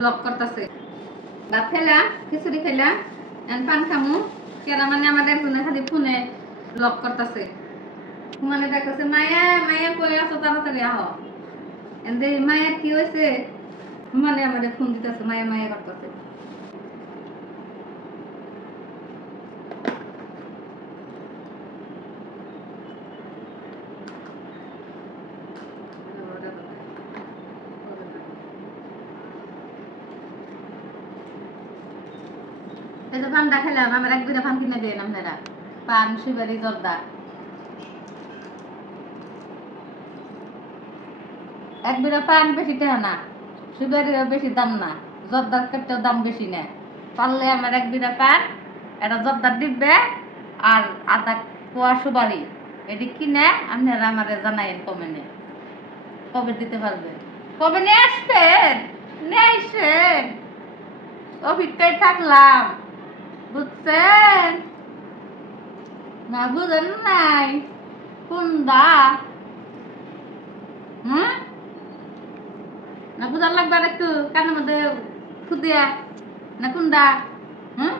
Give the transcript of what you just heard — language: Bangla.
ব্লক করতেছে। ভাত খেলাম, খিচুড়ি খেলাম, পান খামু, কেরা মানে আমাদের একজনে খালি ফোনে ব্লক করতেছে। মানে দেখতেছে মায়া মায়া কই আছো, তাড়াতাড়ি আহ। এন্ড মায়ের কি হয়েছে, মানে আমাদের ফোন দিতেছে, মায়া মায়া করতেছে। এই তো পানটা খেলাম, আমার এক দুইটা পান কিনে দেন আপনারা। পান, সুপারি, জর্দা। এক দুইটা পান বেশি টাকা না, সুপারিরও বেশি দাম না, জর্দার ক্ষেত্রেও দাম বেশি নেয়। পারলে আমার এক দুইটা পান, একটা জর্দার দিবে, আর আধা কোয়া সুপারি এটি কিনে আপনারা আমারে জানাইন কমেন্টে, কবে দিতে পারবেন, কবে নিয়ে আসবেন, নিয়ে আসেন, অপেক্ষায় থাকলাম, বুঝছেন না? বুঝেন নাই কোনটা? হুম, না বুঝার লাগবে আর একটু কানের মধ্যে ফুদিয়া, না কোনটা? হুম।